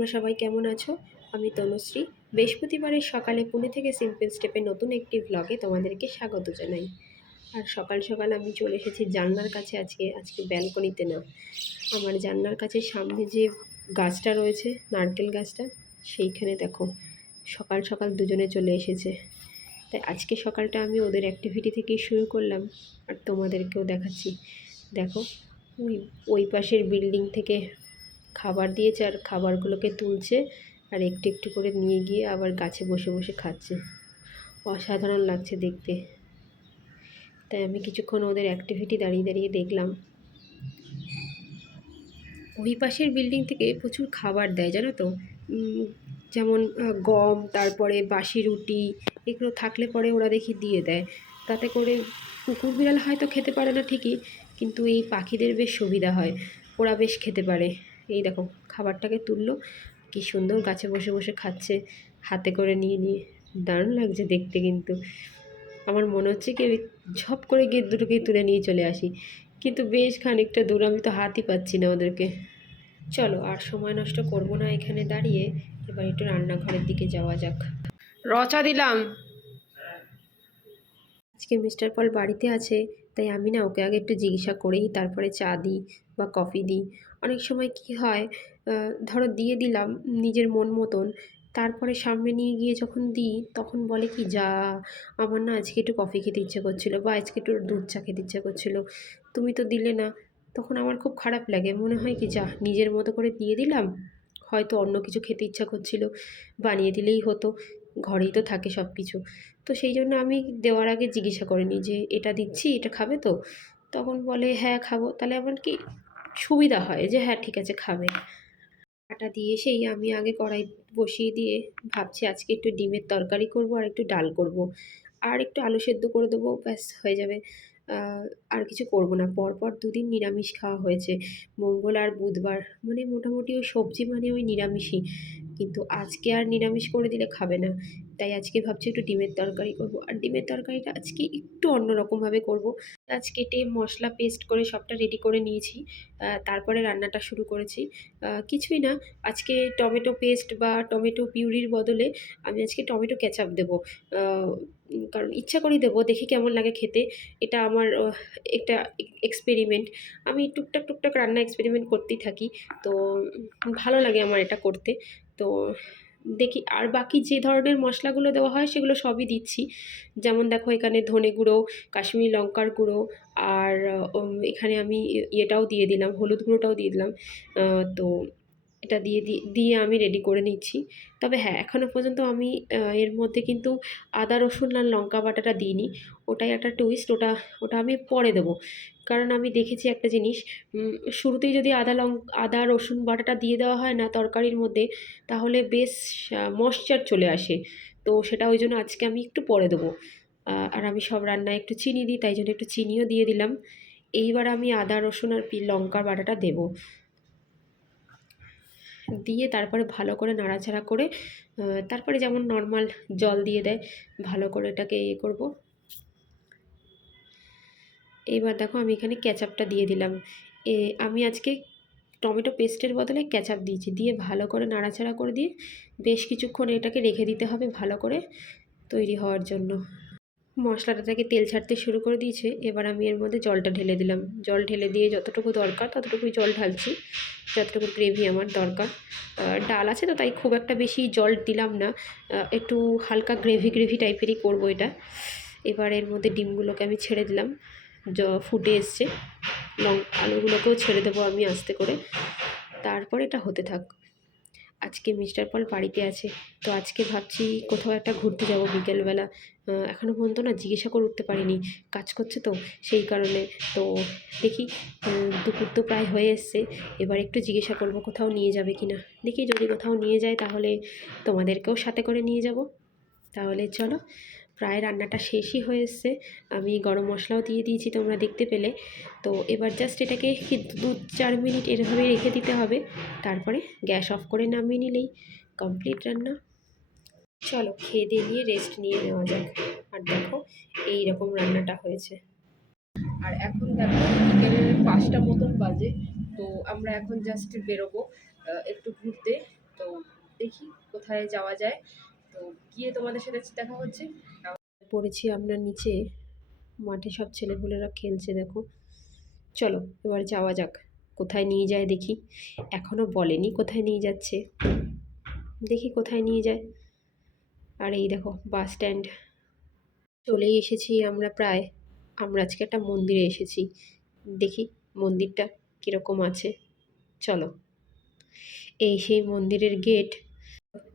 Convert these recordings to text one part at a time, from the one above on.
তোমরা সবাই কেমন আছো? আমি তনুশ্রী। বৃহস্পতিবারের সকালে পুনে থেকে সিম্পল স্টেপে নতুন একটি ভ্লগে তোমাদেরকে স্বাগত জানাই। আর সকাল সকাল আমি চলে এসেছি জানলার কাছে। আজকে ব্যালকনিতে না, আমার জানলার কাছে সামনে যে গাছটা রয়েছে, নারকেল গাছটা, সেইখানে দেখো সকাল সকাল দুজনে চলে এসেছে। তাই আজকে সকালটা আমি ওদের অ্যাক্টিভিটি থেকেই শুরু করলাম আর তোমাদেরকেও দেখাচ্ছি। দেখো ওই ওই পাশের বিল্ডিং থেকে খাবার দিয়েছে আর খাবারগুলোকে তুলছে আর একটু একটু করে নিয়ে গিয়ে আবার গাছে বসে বসে খাচ্ছে। অসাধারণ লাগছে দেখতে। তাই আমি কিছুক্ষণ ওদের অ্যাক্টিভিটি দাঁড়িয়ে দাঁড়িয়ে দেখলাম। ওই পাশের বিল্ডিং থেকে প্রচুর খাবার দেয় জানো তো, যেমন গম, তারপরে বাসি রুটি, এগুলো থাকলে পরে ওরা দেখি দিয়ে দেয়। তাতে করে কুকুর বিড়াল হয়তো খেতে পারে না ঠিকই, কিন্তু এই পাখিদের বেশ সুবিধা হয়, ওরা বেশ খেতে পারে। এই দেখো খাবারটাকে তুললো, কী সুন্দর গাছে বসে বসে খাচ্ছে হাতে করে নিয়ে নিয়ে। দারুণ লাগছে দেখতে। কিন্তু আমার মনে হচ্ছে কি ঝপ করে গিয়ে দুটোকেই তুলে নিয়ে চলে আসি, কিন্তু বেশ খানিকটা দূর, আমি তো হাতই পাচ্ছি না ওদেরকে। চলো আর সময় নষ্ট করব না এখানে দাঁড়িয়ে, এবার একটু রান্নাঘরের দিকে যাওয়া যাক। রচা দিলাম। আজকে মিস্টার পল বাড়িতে আছে, তাই আমি না ওকে আগে একটু জিজ্ঞাসা করেই তারপরে চা দিই বা কফি দিই। অনেক সময় কি হয়, ধরো দিয়ে দিলাম নিজের মন মতন, তারপরে সামনে নিয়ে গিয়ে যখন দিই তখন বলে কি, যা আমার না আজকে একটু কফি খেতে ইচ্ছে করছিলো বা আজকে একটু দুধ চা খেতে ইচ্ছে করছিলো, তুমি তো দিলে না। তখন আমার খুব খারাপ লাগে, মনে হয় কি, যা নিজের মতো করে দিয়ে দিলাম, হয়তো অন্য কিছু খেতে ইচ্ছা করছিল, বানিয়ে দিলেই হতো, ঘরেই তো থাকে সব কিছু। তো সেই জন্য আমি দেওয়ার আগে জিজ্ঞাসা করে নিই যে এটা দিচ্ছি, এটা খাবে তো? তখন বলে হ্যাঁ খাবো। তাহলে আমার কি সুবিধা হয় যে হ্যাঁ ঠিক আছে খাবে। আটা দিয়ে সেই আমি আগে কড়াই বসিয়ে দিয়ে ভাবছি আজকে একটু ডিমের তরকারি করব আর একটু ডাল করব আর একটু আলু সেদ্ধ করে দেবো, ব্যাস হয়ে যাবে। আর কিছু করব না। পরপর দুদিন নিরামিষ খাওয়া হয়েছে, মঙ্গল আর বুধবার, মানে মোটামুটি ওই সবজি মানে ওই নিরামিষই। কিন্তু আজকে আর নিরামিষ করে দিলে খাবে না, তাই আজকে ভাবছি একটু ডিমের তরকারি করব। আর ডিমের তরকারিটা আজকে একটু অন্যরকমভাবে করব। পেঁয়াজ কেটে মশলা পেস্ট করে সবটা রেডি করে নিয়েছি, তারপরে রান্নাটা শুরু করেছি। কিছুই না, আজকে টমেটো পেস্ট বা টমেটো পিউরির বদলে আমি আজকে টমেটো কেচাপ দেবো। কারণ ইচ্ছা করেই দেবো, দেখি কেমন লাগে খেতে। এটা আমার একটা এক্সপেরিমেন্ট। আমি টুকটাক টুকটাক রান্না এক্সপেরিমেন্ট করতেই থাকি, তো ভালো লাগে আমার এটা করতে। তো দেখি, আর বাকি যে ধরনের মশলাগুলো দেওয়া হয় সেগুলো সবই দিচ্ছি। যেমন দেখো এখানে ধনে গুঁড়ো, কাশ্মীরি লঙ্কার গুঁড়ো, আর এখানে আমি ইয়েটাও দিয়ে দিলাম, হলুদ গুঁড়োটাও দিয়ে দিলাম। তো এটা দিয়ে আমি রেডি করে নিচ্ছি। তবে হ্যাঁ, এখনও পর্যন্ত আমি এর মধ্যে কিন্তু আদা রসুন আর লঙ্কা বাটাটা দিইনি। ওটাই একটা টুইস্ট, ওটা ওটা আমি পরে দেবো। কারণ আমি দেখেছি একটা জিনিস, শুরুতেই যদি আদা রসুন বাটাটা দিয়ে দেওয়া হয় না তরকারির মধ্যে, তাহলে বেশ ময়েশ্চার চলে আসে। তো সেটা ওই জন্য আজকে আমি একটু পরে দেবো। আর আমি সব রান্নায় একটু চিনি দিই, তাই জন্য একটু চিনিও দিয়ে দিলাম। এইবার আমি আদা রসুন আর লঙ্কার বাটাটা দেবো, দিয়ে তারপরে ভালো করে নাড়াচাড়া করে তারপরে যেমন নর্মাল জল দিয়ে দেয়, ভালো করে এটাকে করব। এইবার দেখো আমি এখানে কেচাপটা দিয়ে দিলাম। আমি আজকে টমেটো পেস্টের বদলে কেচাপ দিয়েছি, দিয়ে ভালো করে নাড়াচাড়া করে দিয়ে বেশ কিছুক্ষণ এটাকে রেখে দিতে হবে ভালো করে তৈরি হওয়ার জন্য। মশলাটা থেকে তেল ছাড়তে শুরু করে দিয়েছে, এবার আমি এর মধ্যে জলটা ঢেলে দিলাম। জল ঢেলে দিয়ে যতটুকু দরকার ততটুকুই জল ঢালছি, যতটুকু গ্রেভি আমার দরকার। ডাল আছে তো তাই খুব একটা বেশি জল দিলাম না, একটু হালকা গ্রেভি গ্রেভি টাইপেরই করবো এটা। এবার এর মধ্যে ডিমগুলোকে আমি ছেড়ে দিলাম, ফুটে এসছে। আলুগুলোকেও ছেড়ে দেবো আমি আস্তে করে, তারপর এটা হতে থাক। আজকে মিস্টার পল বাড়িতে আছে, তো আজকে ভাবছি কোথাও একটা ঘুরতে যাব বিকেলবেলা। এখনও পর্যন্ত না জিজ্ঞাসা করে উঠতে পারিনি, কাজ করছে তো সেই কারণে। তো দেখি, দুপুর তো প্রায় হয়ে এসছে, এবার একটু জিজ্ঞাসা করব কোথাও নিয়ে যাবে কি না। দেখি যদি কোথাও নিয়ে যায় তাহলে তোমাদেরকেও সাথে করে নিয়ে যাব। তাহলে চলো, প্রায় রান্নাটা শেষই হয়ে এসছে। আমি গরম মশলাও দিয়ে দিয়েছি, তোমরা দেখতে পেলে। তো এবার জাস্ট এটাকে কি 2-4 মিনিট এভাবে রেখে দিতে হবে, তারপরে গ্যাস অফ করে নামিয়ে নিলেই কমপ্লিট রান্না। চলো খেয়ে দিয়ে নিয়ে রেস্ট নিয়ে নেওয়া যাক। আর দেখো এই রকম রান্নাটা হয়েছে। আর এখন দেখো বিকেলের 5টা মতন বাজে, তো আমরা এখন জাস্ট বেরোবো একটু ঘুরতে। তো দেখি কোথায় যাওয়া যায়, তো গিয়ে তোমাদের সাথে দেখা হচ্ছে। পড়েছি আমরা নিচে, মাঠে সব ছেলেপুলেরা খেলছে দেখো। চলো এবার যাওয়া যাক, কোথায় নিয়ে যায় দেখি। এখনও বলেনি কোথায় নিয়ে যাচ্ছে, দেখি কোথায় নিয়ে যায়। আর এই দেখো বাস স্ট্যান্ড, চলেই এসেছি আমরা প্রায়। আমরা আজকে একটা মন্দিরে এসেছি, দেখি মন্দিরটা কীরকম আছে। চলো, এই সেই মন্দিরের গেট।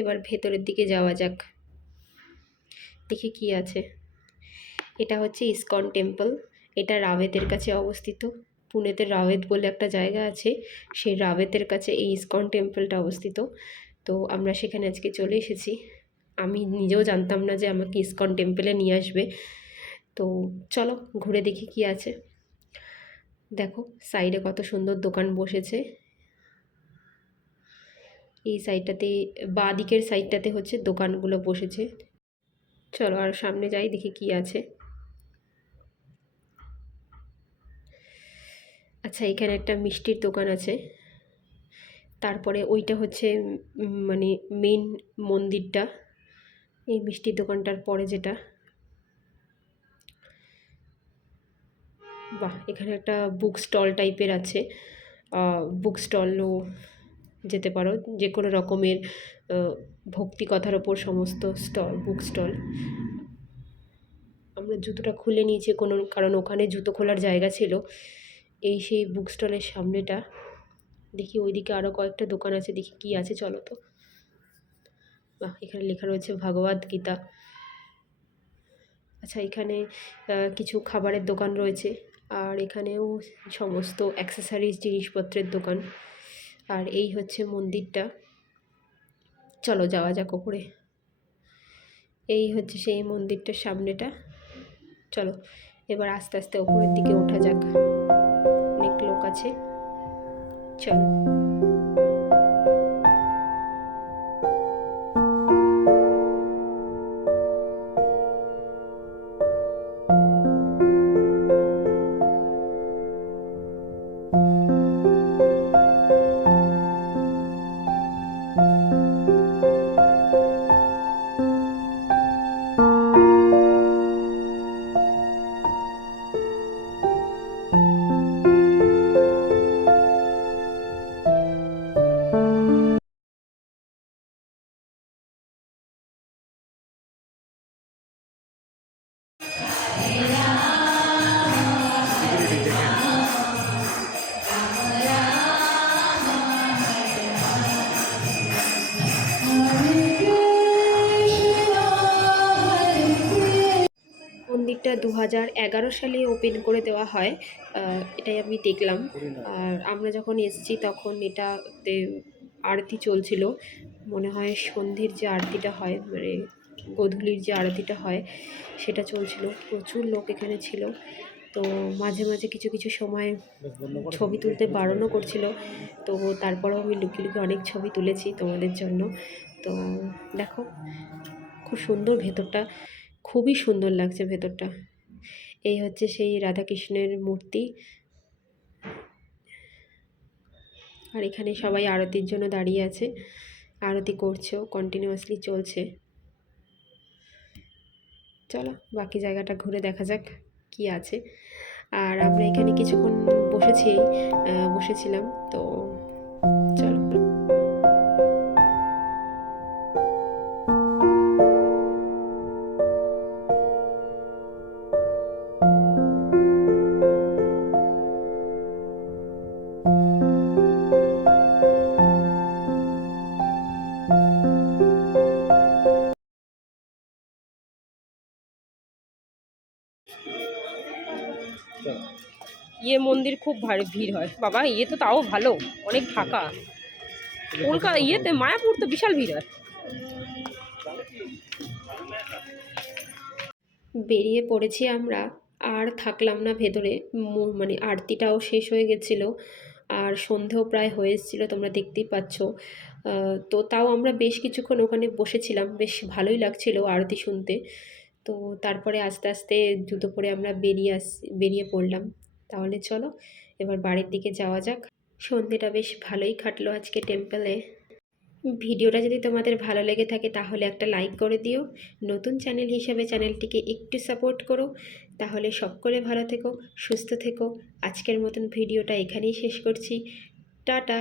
এবার ভেতরের দিকে যাওয়া যাক, দেখি কি আছে। এটা হচ্ছে ইসকন টেম্পল। এটা রাবেতের কাছে অবস্থিত। পুনেতে রাবেত বলে একটা জায়গা আছে, সেই রাবেতের কাছে এই ইসকন টেম্পলটা অবস্থিত। তো আমরা সেখানে আজকে চলে এসেছি। আমি নিজেও জানতাম না যে আমাকে ইসকন টেম্পলে নিয়ে আসবে। তো চলো ঘুরে দেখি কি আছে। দেখো সাইডে কত সুন্দর দোকান বসেছে। এই সাইডটাতে, বাঁ দিকের সাইডটাতে হচ্ছে দোকানগুলো বসেছে। চলো আর সামনে যাই, দেখি কি আছে। আচ্ছা, এখানে একটা মিষ্টির দোকান আছে। তারপরে ওইটা হচ্ছে মানে মেন মন্দিরটা। এই মিষ্টির দোকানটার পরে যেটা, বাহ, এখানে একটা বুক স্টল টাইপের আছে। বুক স্টলও যেতে পারো, যে কোনো রকমের ভক্তি কথার ওপর সমস্ত স্টল, বুক স্টল। আমরা জুতোটা খুলে নিয়েছি কারণ ওখানে জুতো খোলার জায়গা ছিল। এই সেই বুক স্টলের সামনেটা। দেখি ওইদিকে আরও কয়েকটা দোকান আছে, দেখি কি আছে। চলো তো। বাহ, এখানে লেখা রয়েছে ভগবদ গীতা। আচ্ছা, এখানে কিছু খাবারের দোকান রয়েছে, আর এখানেও সমস্ত অ্যাক্সেসরিজ জিনিসপত্রের দোকান। আর এই হচ্ছে মন্দিরটা। চলো যাওয়া যাক ওপরে। এই হচ্ছে সেই মন্দিরটার সামনেটা। চলো এবার আস্তে আস্তে ওপরের দিকে ওঠা যাক, অনেক লোক আছে। চলো। মন্দিরটা 2011 সালে ওপেন করে দেওয়া হয়, এটাই আমি দেখলাম। আর আমরা যখন এসেছি তখন এটাতে আরতি চলছিল, মনে হয় সন্ধ্যের যে আরতিটা হয়, মানে গোধূলির যে আরতিটা হয় সেটা চলছিল। প্রচুর লোক এখানে ছিল। তো মাঝে মাঝে কিছু কিছু সময় ছবি তুলতে বারণও করছিল, তো তারপরেও আমি লুকিয়ে লুকিয়ে অনেক ছবি তুলেছি তোমাদের জন্য। তো দেখো খুব সুন্দর ভেতরটা, খুবই সুন্দর লাগছে ভেতরটা। এই হচ্ছে সেই রাধাকৃষ্ণের মূর্তি। আর এখানে সবাই আরতির জন্য দাঁড়িয়ে আছে, আরতি করছেও, কন্টিনিউয়াসলি চলছে। চলো বাকি জায়গাটা ঘুরে দেখা যাক কি আছে। আর আমরা এখানে কিছুক্ষণ বসেছিলাম। তো চলো। মন্দির খুব ভারী ভিড় হয় বাবা, তো তাও ভালো, অনেক ফাঁকা। কলকাতা মায়াপুর তো বিশাল ভিড় হয়। বেরিয়ে পড়েছি আমরা, আর থাকলাম না ভেতরে। মানে আরতিটাও শেষ হয়ে গেছিলো, আর সন্ধেও প্রায় হয়ে এসেছিলো, তোমরা দেখতেই পাচ্ছ। তো তাও আমরা বেশ কিছুক্ষণ ওখানে বসেছিলাম, বেশ ভালোই লাগছিলো আরতি শুনতে। তো তারপরে আস্তে আস্তে জুতো পরে আমরা বেরিয়ে পড়লাম। তাহলে চলো এবার বাড়ির দিকে যাওয়া যাক। সন্ধেটা বেশ ভালোই কাটলো আজকে টেম্পলে। ভিডিওটা যদি তোমাদের ভালো লেগে থাকে তাহলে একটা লাইক করে দিও। নতুন চ্যানেল হিসাবে চ্যানেলটিকে একটু সাপোর্ট করো। তাহলে সকলে ভালো থেকো, সুস্থ থেকো। আজকের মতন ভিডিওটা এখানেই শেষ করছি। টাটা।